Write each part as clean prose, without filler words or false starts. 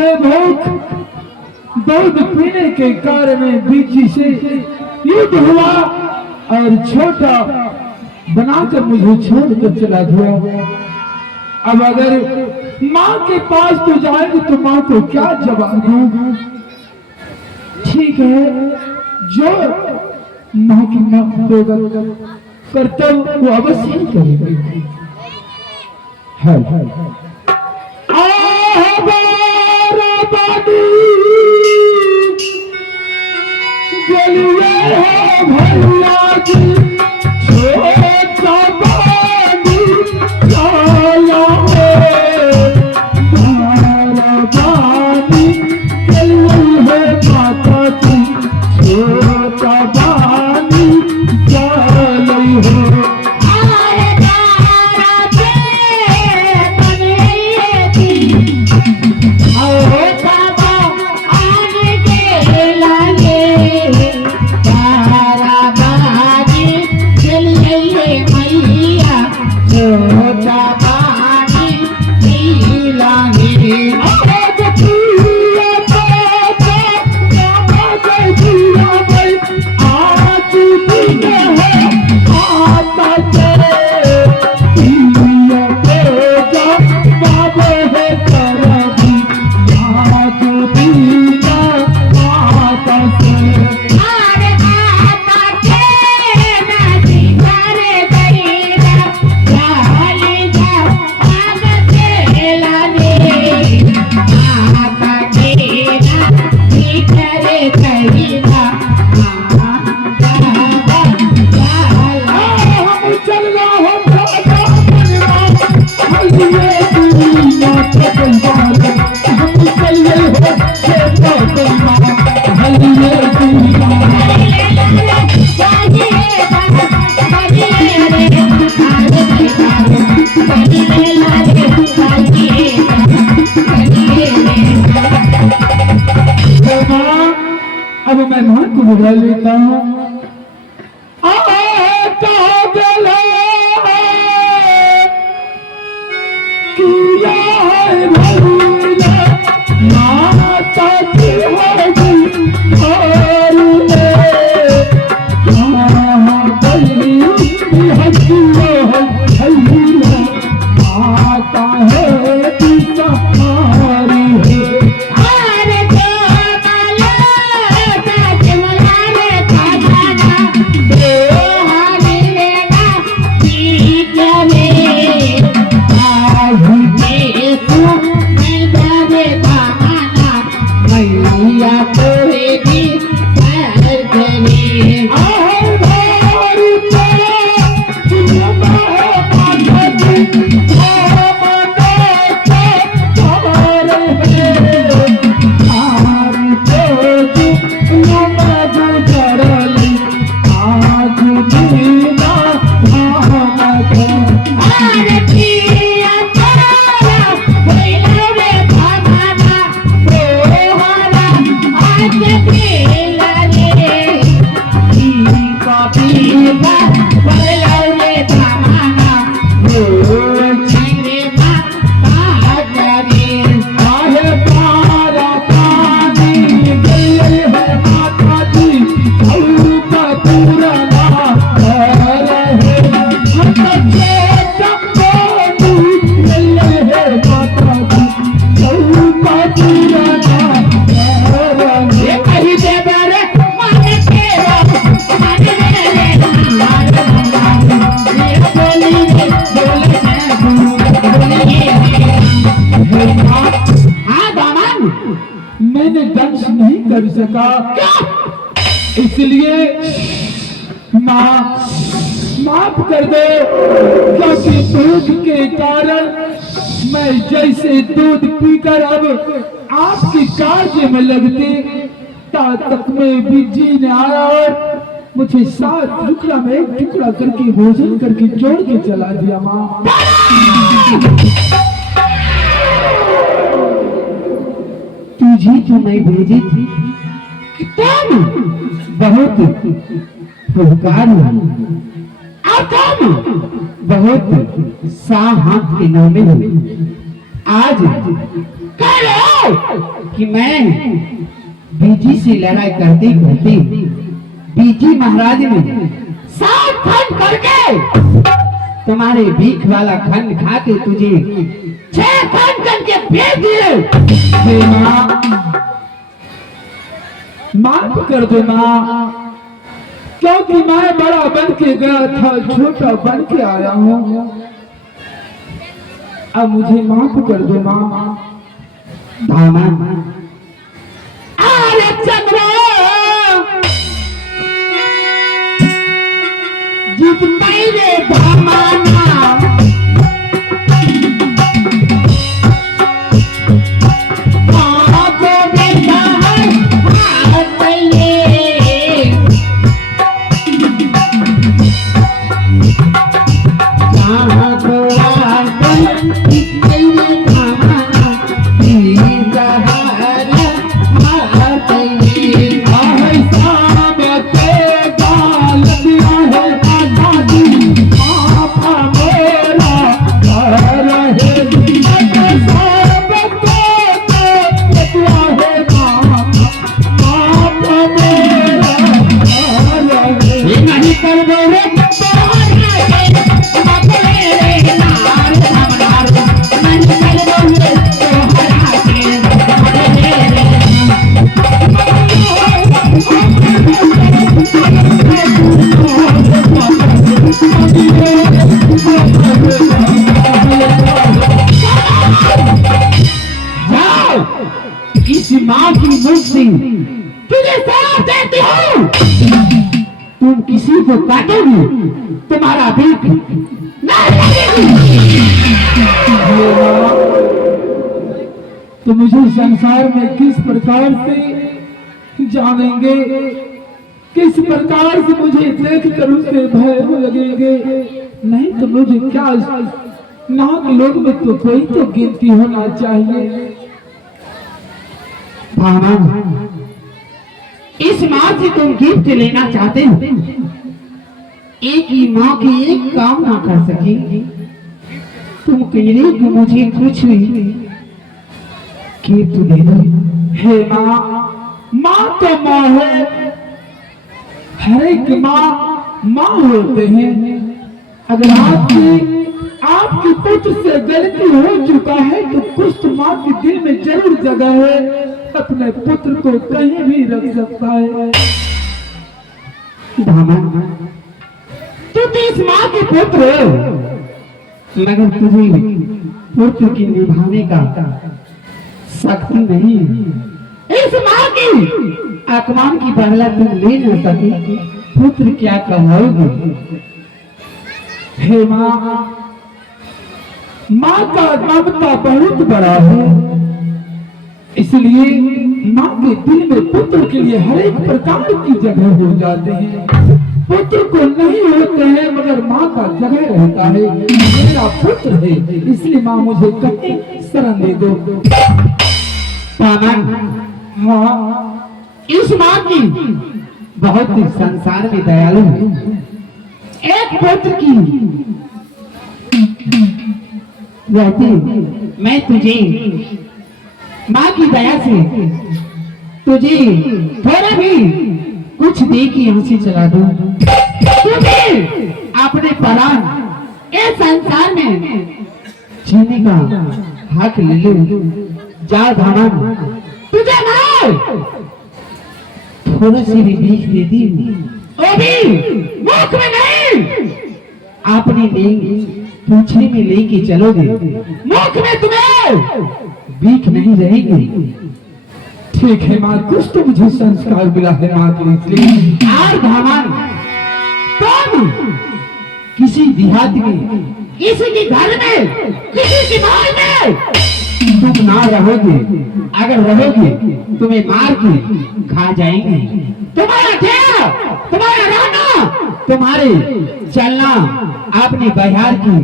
ये भूख दूध पीने के कारण बीजी से युद्ध हुआ और छोटा बनाकर मुझे छोड़कर चला गया। अब अगर माँ के पास तो जाएंगे तो माँ को क्या जवाब दूं? ठीक है, जो माँ की माँ होगा कर्तव्य वो अवश्य ही करेगी। भैया जी अब मैं मां को बुला लेता हूँ। मैंने दंश नहीं कर सका, इसलिए माफ कर दो, क्योंकि दूध के कारण मैं जैसे दूध पीकर अब आपके कार्य में लगते तक में बिजी ने आया और मुझे 7 टुकड़ा में 1 टुकड़ा करके भोजन करके जोड़ के चला दिया। माँ तुझे तो मैं भेजी थी, बहुत फुलकार बहुत साहब के नामे आज कह रहे हो कि मैं बीजी से लड़ाई करते करते बीजी महाराज ने 7 खंड करके तुम्हारे भीख वाला खंड खा के तुझे 6 खंड करके भेज दिए। हे माँ, माफ कर दो माँ, क्योंकि मैं बड़ा बन के गया था, छोटा बन के आया हूँ। अब मुझे माफ कर दो माँ। धामन अरे चंद्र जित मेरे धामाना माँ की मुख से तुझे सलाह देती हूँ, तुम किसी को काटोगी तुम्हारा भीख नहीं लगेगी। तो मुझे संसार में किस प्रकार से जानेंगे, किस प्रकार से मुझे देख कर उसे भय लगेंगे? नहीं तो मुझे क्या, नाग लोग में तो कोई तो गिनती होना चाहिए। इस माँ से तुम गिफ्ट लेना चाहते हो, एक ही माँ की एक काम ना कर सकी, तुम कह रहे कि मुझे कुछ भी गिफ्ट दे दो। हे माँ, माँ तो माँ है, हर एक माँ माँ होते हैं। अगर आपके पुत्र से गलती हो चुका है तो कुछ माँ के दिल में जरूर जगह है, अपने पुत्र को कहीं भी रख सकता है। तू तो इस माँ के पुत्र हो, मगर तुझे पुत्र की निभाने का शक्ति नहीं है। इस माँ की अपमान की बदला तुम ले न सके, पुत्र क्या कहोगे? हे माँ, माँ का ममता बहुत बड़ा है, इसलिए माँ के दिल में पुत्र के लिए हर एक प्रकार की जगह हो जाते हैं। पुत्र को नहीं होते हैं मगर माँ का जगह रहता है। मेरा पुत्र है, इसलिए माँ मुझे कहीं शरण दे दो। हाँ, इस माँ की बहुत ही संसार में दयालु है। एक पुत्र की रहती मैं तुझे माँ की दया से तुझे थोड़ा भी कुछ दे के यहाँ से चला दूं, तुझे अपने प्राण इस संसार में जीने का हक ले लो। जा धामन, तुझे मैं थोड़ी सी भी भीख देती हूँ, वो भी मुख में नहीं, आपने पूछने में लेके चलोगे, मुख में तुम्हें भीख नहीं रहेगी। ठीक है माँ, कुछ तो मुझे संस्कार मिला है माँ के लिए। और धामन, तुम किसी देहात में, किसी के घर में, किसी के महल में तुम ना रहोगे। अगर रहोगे तुम्हें मार के खा जाएंगे। तुम्हारा ठहरा, तुम्हारा रहना, तुम्हारे चलना अपने बिहार की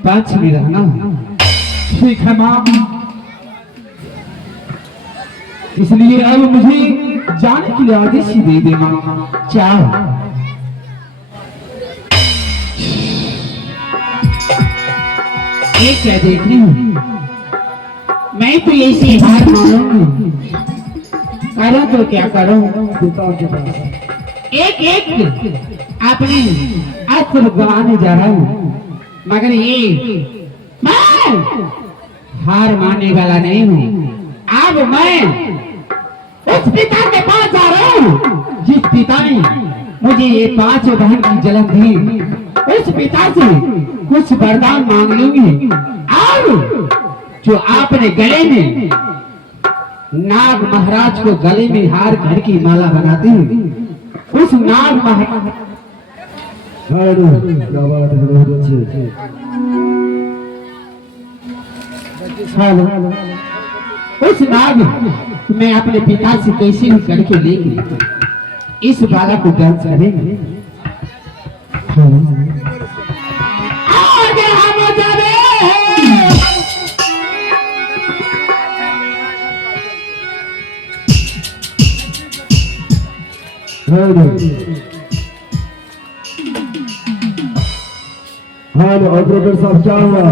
पक्ष में रहना। ठीक है माँ, इसलिए अब मुझे जाने के लिए आदेश ही दे दे माँ। चाहो ये क्या देख रही हूँ? मैं तो ऐसी हार मानूंगी। करूं तो क्या करूं? पिता के पास एक एक अपने अस्त्र गंवाने जा रहा हूँ, मगर ये मैं हार मानने वाला नहीं हूँ। अब मैं उस पिता के पास जा रहा हूँ जिस पिता ने मुझे ये 5 बहन की जन्म दी। उस पिता से कुछ वरदान मांग लूंगी और जो आपने गले में नाग महाराज को गले में हार घर की माला बनाती हूँ, उस नाग महाराज क्या बात है, बहुत अच्छे। उस नाग मैं अपने पिता से कैसे भी करके लेके इस बाला को डांस करेंगे। आगे हम चले। हाँ ऑपरेटर साहब क्या हुआ?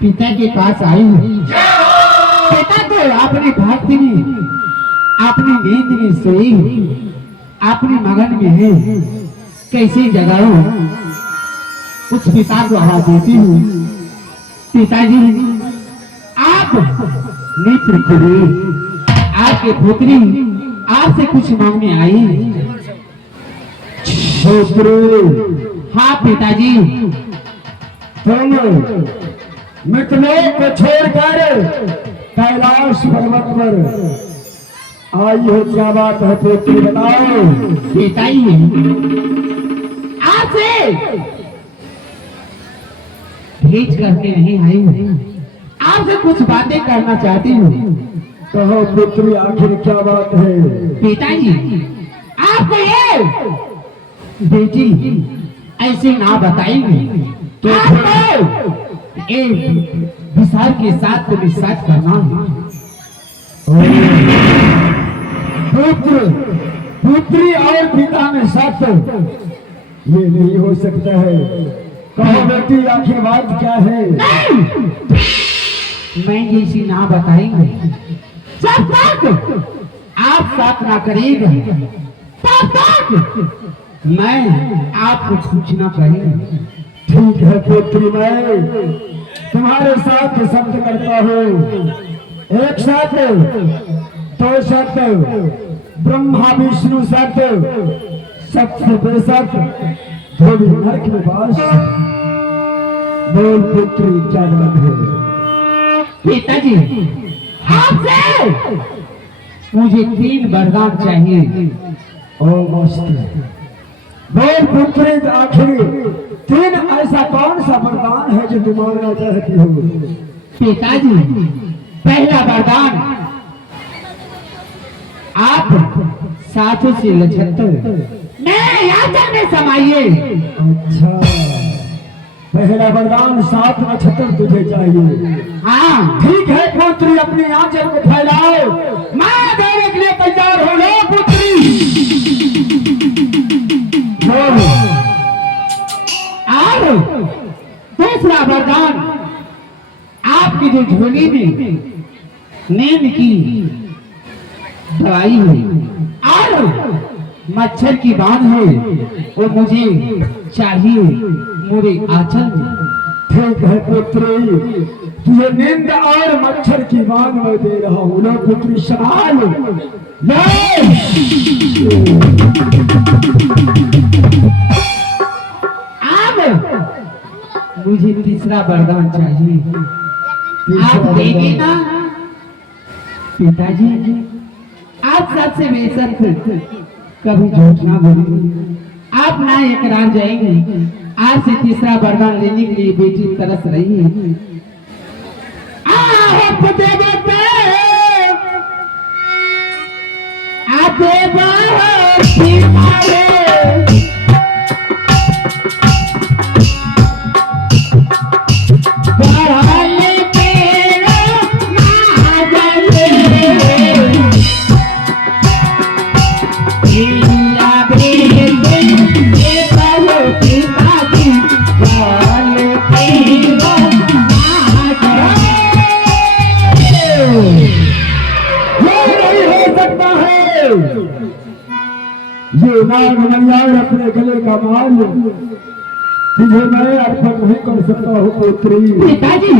पिता के पास आई हूँ। पिता तो अपनी भक्ति में अपनी नींद में सोई अपनी मगन में है। कैसे जगाऊं? उस पिता को आवाज देती हूँ, पिताजी आप नेत्र खोलिए, आपके पुत्री आपसे कुछ मांगने आई। हाँ पिताजी। मित्रों को छोड़कर कैलाश पर्वत पर आई हो, क्या बात है पुत्री बताओ। पिताजी आपसे भेंट करके नहीं आई हूँ, आपसे कुछ बातें करना चाहती हूँ। कहो पुत्री आखिर क्या बात है। पिताजी आपको ये बेटी ऐसे ना बताएंगे तो आपको विशाल के साथ तो विश्वास करना पुत्र पुत्री और पिता में सत ये नहीं हो सकता है। कहो बेटी आखिर बात क्या है। नहीं, मैं जैसी ना बताएंगे जब तक आप साथ ना करेंगे तब तक मैं आपको कुछ ना करेंगे। ठीक है पुत्री, मैं तुम्हारे साथ शब्द करता हूँ। एक सत्य, दो सत्य, ब्रह्मा विष्णु सत्य, सत्य बेसत्य, जो भी नरक में वास। बोल पुत्री क्या बात है। पिताजी आपसे मुझे 3 वरदान चाहिए। ओ मस्त। बोल पुत्री आखिर 3 ऐसा कौन सा वरदान है जो तुम मांगना चाहती हो। पिताजी पहला वरदान आप साथों से 75 मेरे याचन में समाइए। अच्छा, पहला वरदान 7 नक्षत्र तुझे चाहिए। हाँ ठीक है पुत्री, अपनी आंचल को फैलाओ, मैं देने के लिए तैयार हो लो पुत्री। और दूसरा वरदान, आपकी जो झोली में नींद की दवाई है और मच्छर की बांध है, वो मुझे चाहिए मेरे आंचल में। ठीक है पुत्री, तुझे नींद और मच्छर की बांध में दे रहा हूँ। लो पुत्री, संभाल ले। अब मुझे तीसरा वरदान चाहिए। आप देंगे ना पिताजी? आप सबसे बेशक कभी झूठ ना बोलिए। आप ना इकरार जाएंगे। आज से तीसरा वरदान लेने के लिए बेटी तरस रही है। ये नाग मनियार अपने गले का माल तुझे मैं अर्पण नहीं कर सकता हूँ पुत्री। पिताजी,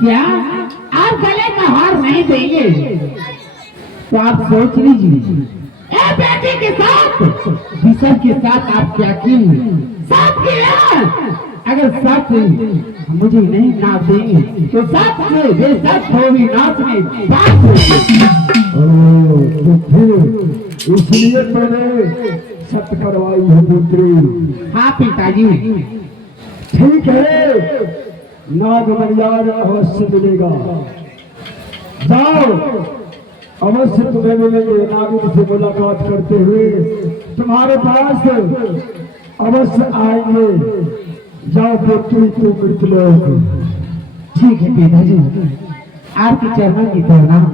क्या आप गले का हार नहीं देंगे? तो आप सोच लीजिए, ए बेटी के साथ विषय के साथ आप क्या किए? साथ किया। अगर साथ मुझे नहीं नाप देंगे तो साथ से बेसाथ हो भी नाच में बात होगी। तो फिर इसलिए मैंने सत्य करवाई है पुत्री। हाँ पिताजी। ठीक है, नाग मनियार अवश्य मिलेगा। जाओ, अवश्य तुम्हें मिलेंगे। नागिन से मुलाकात करते हुए तुम्हारे पास अवश्य आएंगे। जाओ पुत्री, तू मृतलोक। ठीक है पिताजी, आपके चरणों की प्रणाम।